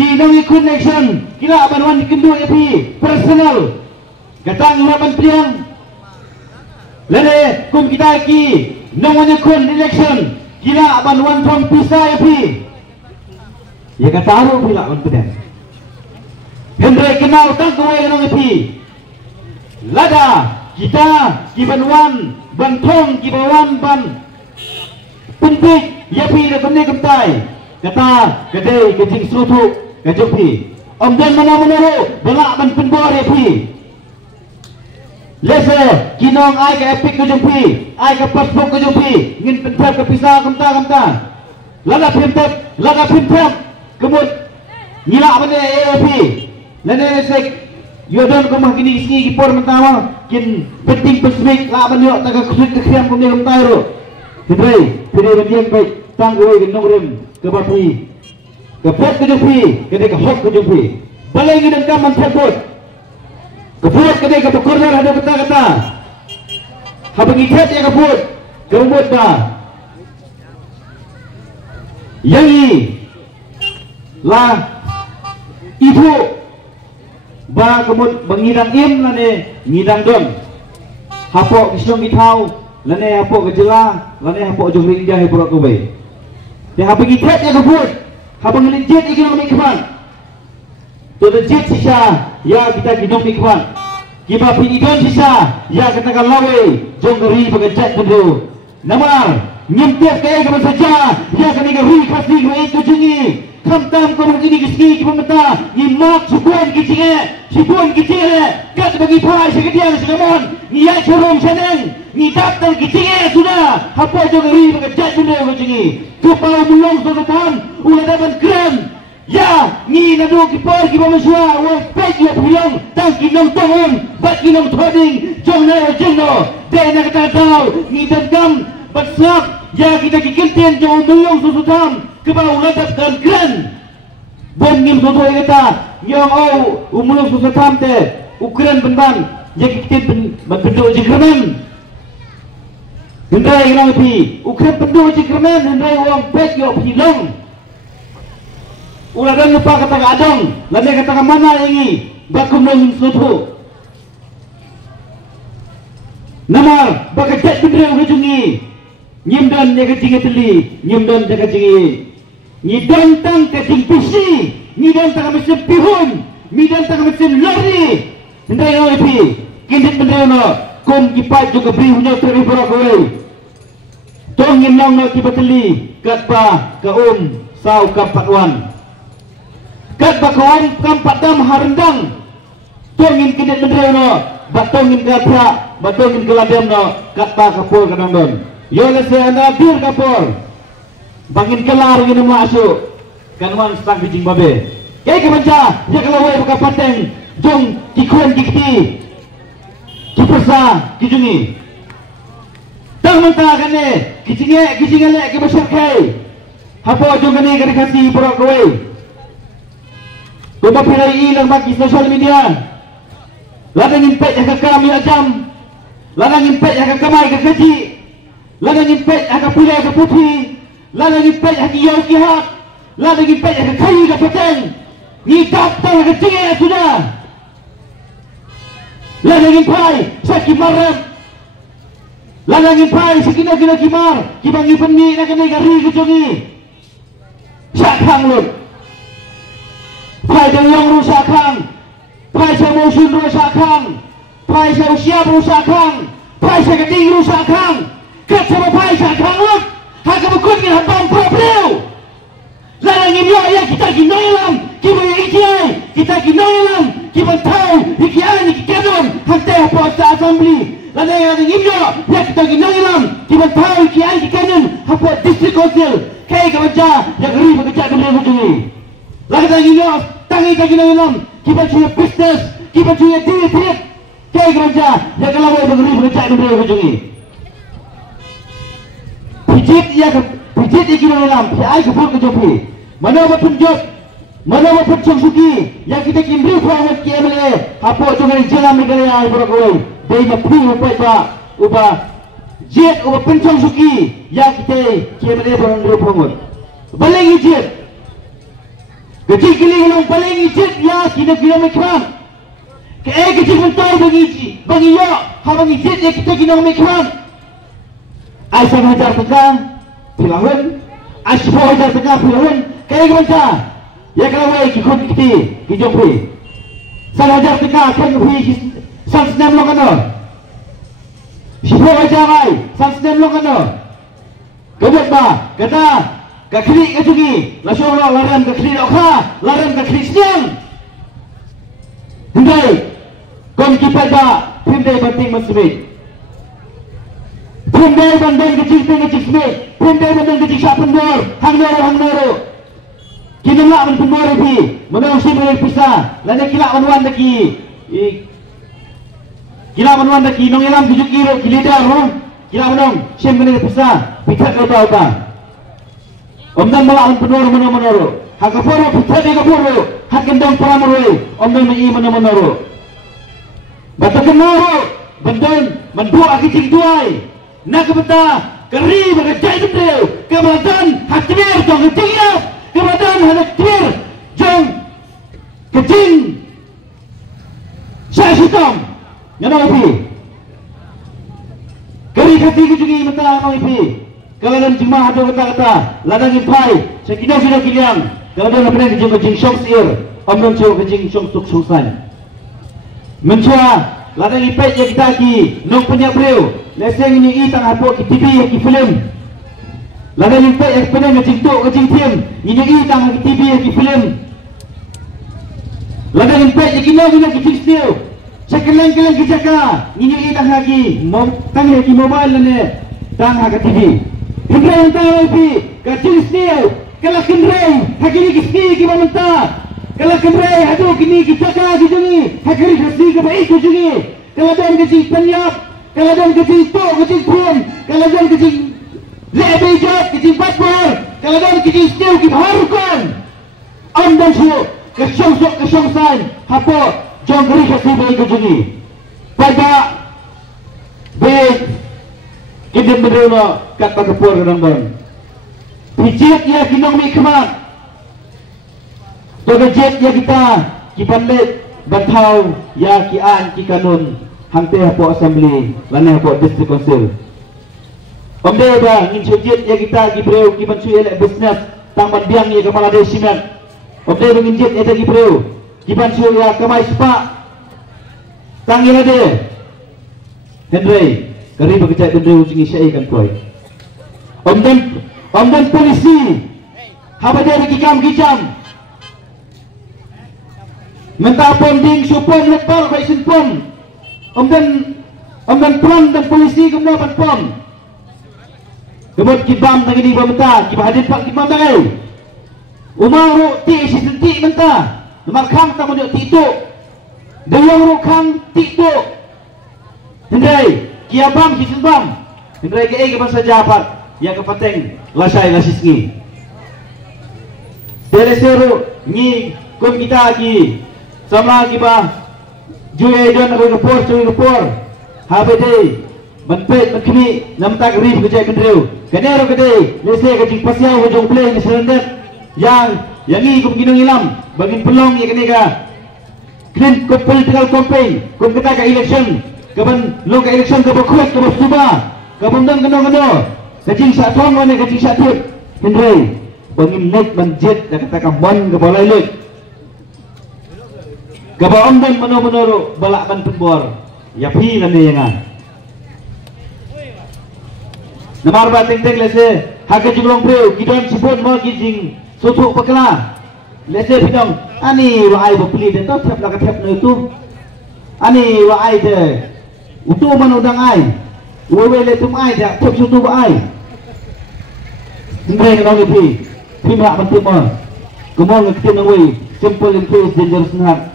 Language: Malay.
kinongi connection kila abanwan kendu api personal katang laban priang lele kum kita ki nongnya kun election kila abanwan from pisa api ya kataru pila konfiden hendrai kenal tang tuwe nong api lada kita kibanwan bantong kibawan ban pentik yapi le kene kemtai kata gede kejing sutu kejopi om dan mana belak ban penbor yapi lese kinong ai ke epic kejopi ai ke passport kejopi ngin pentap ke pisah kamta lada pimtep kemut ngilak bane yapi lene sek yodon ko mah kini isi kipor mentama kin penting pesmik la ban yo tak kusut ke kriam kumne kamtai ro hidrai pire bandian baik tangguai gendong rem ke bapi ke pot ke jupi ke de ke hok ke jupi balai ngidan kaman tepot ke pot ke de ke korner ada kata habang ikat ya ke pot ke rumut ba yangi la ibu ba kemut bangidang im lane ngidang don hapok islong itau lane hapok kejela lane hapok jongring jahe pura kubai de habang ikat ya ke pot habang linjit ikinong mikman to the jet sisa ya kita kinong mikman kiba pinidon sisa ya kita kalawe jonggeri bagajat bendu namar nyimpiak kaya kaman saja ya kami gari kasih gue itu jengi kamtam ko begini giski ki pemeta nyimak subuan kicinge kat bagi pai segediang segamon ni ya chorom seneng ni daftar kicinge sudah apa jo gari bagajat bendu kicingi kupau mulong sotan ulah dapat keren ya ni nado kipor ki pamaswa wa pek ya puyong tang kinong tongon bat kinong thoding jong na jengno de na kata tau ni dagam batsap ya kita kikiltian jong mulong susutam kebau ladapkan keren bon ngim soto kita nyong au umulong susutam te ukren benban ya kikitin bendu jengremen hendai nang pi ukren bendu jengremen hendai uang pek yo pilong ulah dan lupa kata adong lane kata mana ini bakum nang soto namar bakajat bendera ujungi nyimdan jaga jingi teli nyimdan jaga jingi nyidon tang kajing pisi nyidon tang mesin pihun nyidon tang mesin lori hendai no ipi kindit bendera no kum kipat juga beri hunyo teri pura kowe tong ngimnong no kibateli katpa ka sau kapatwan katpa kawan kampatam harendang tongin kindit bendera no batongin kapra batongin keladem no katpa kapur kadondon yola se anda bir kapur bangin kelar ngin masuk kanwan stang bijing babe kay kemanca ya kalau way buka pateng jong kikuen kikti kipersa kijungi tang menta kane kijinge le ke besar kai hapo jong kane kare kasi pura kowe ko pirai ilang bagi social media ladang impet ya kami ajam ladang impet ya kamai ke kaji ladang impet ya pula ke putih ladang impet ya kiyau kihat ladang impet ya kayu ke peteng ni daftar ke tinggi sudah ladang impai sakit marah ladang impai sekina kimar kibangi penni nak kena gari ke jongi sakang lut pai dayong rusakang pai sa musun rusakang pai sa usia rusakang pai sa keding rusakang kat sama pai sakang lut haka bukun ngin habang problem larang ini ya kita ginoilam kibo ya ikiai kita ginoilam kibo tau ikiai ni kikadon hante apa sa assembly larang ini ya kita ginoilam kibo tau ikiai kikanon apa district council kay kabaja ya gari bekerja dengan hujungi larang ini tangi kita ginoilam kibo cuya business kibo cuya diri kay kabaja ya kalawai bekerja dengan hujungi pijit ya pijit ikiran dalam ai ke pun kejopi mana apa penjot mana apa pencongsuki yang kita kimri kuat ke MLA apa jangan jalan negara ai berkoi dei mapu upa jet upa pencongsuki yang kita ke MLA berang pangut baleng jet Kecil kili yang paling ijit ya kina mikram. Kaya kecil mentor bagi ya habang ijit ya kita kina mikram. Ay 1,000 taka pilahun, ay 10,000 taka pilahun. Kaya gimana? Ya kalau way kikut kiti kijopri. 1,000 taka kan hui sansnem lo kano. 10,000 ay sansnem lo kano. Kebut ba? Kata kakri kajugi langsung lo laran kakri okha laran kakri siang hendai kon kipada pindai banting masbit pindai bandang kecil smit pindai bandang kecil syak pendor hang noro kini lak men pendor pi menang si boleh pisah lana kilak menwan lagi kilak menwan lagi nong ilam tujuh kilo kilidar kilak menong sim boleh pisah pitat lo tau Omdan melawan penur menoro, hakaporo putade kaporo, hakendang paramoro, omdan mengi menoro. Bata kenoro, bendan mendua kicing tuai, nak beta keri berkecai betul, kebadan hatir jong kecing kebadan hatir jong kecing. Saya sitam, nyana ipi. Keri hati kecing mentah mau ipi. Kalau dalam jemaah ada kata-kata ladang impai sekitar sudah kiliang kalau dalam benar kejing syok sir omong cewek kejing syok tuk sungsan mencua ladang impai yang kita ki nong penyak breu leseng ini itang hapo ki TV ki film ladang impai yang pening kejing tuk kejing tim ini itang ki TV ki film ladang impai yang kina kejing steel sekeleng-keleng kijaka ini itang lagi mau tang ki mobile ne tang ha TV Hendrai yang tahu ipi, kacil sniu, kalau kendrai, hakini kisni kita mentah, kalau kendrai hadu kini kita kajungi, hakini kisni kita baik kajungi, kalau dan kecil penyap, kalau dan kecil to, kecil pun, kalau dan kecil lebih jat, kecil patpor, kalau dan kecil sniu kita harukan, dan siu, kesongsan, hapo, jong kiri kisni baik kajungi, pada baik. Kita berdua kat pakapur kadang-kadang. Pijit ya kinong mikmat. Togajet ya kita kipanlet bantau ya kian kikanun hampe hapo assembly lana hapo district council. Omde ba ngin sujet ya kita gibreu kibansu elek business tangban biang ya kepala desimen. Omde ba ngin jet ya gibreu kibansu ya kamai spa tangilade. Hendrai kari bekerja benda ujung isyai kan kuai. Omdan polisi, apa dia berkicam-kicam. Mentah ponding supon lepar baik sinpon. Omdan pron dan polisi kemana pon. Kebut kibam tadi di bawah mentah, kibah hadir pak kibam tadi. Umaru ti isi senti mentah. Nomor kang tak menjadi titu. Dayang rukang titu. Hendai. Kiabam kisibam, hendrai ke bahasa Japat, yang kepateng lasai lasisngi. Tereseru ni kum kita lagi, sama lagi bah, jual don aku kepor, habede, benpet menkini, nampak rib kerja kendriu, kenero kede, lese kecik pasiau hujung play ni serendet, yang ni kum kinong ilam, bagin pelong ya kenega, clean kum political campaign, kum kita ke election. Kapan lo ke election ke berkuat ke bersuba kapan dan kena kecing satong mana kecing satip hendrai bangin naik banjit dan katakan bon ke balai lek ke baong dan menoro balak ban pembor ya pi nanti yang namar ba teng lese hake jumlong preu kidon sipon mo kijing sutuk pekla lese pidong ani wa ai beli dan to thep la ka thep no itu ani wa ai de utu manudang ai wewe le tum ai dak thep sutu ba ai ndai no ngi pi melak bantu mo kumong ngi tin ngoi simple and clear dangerous not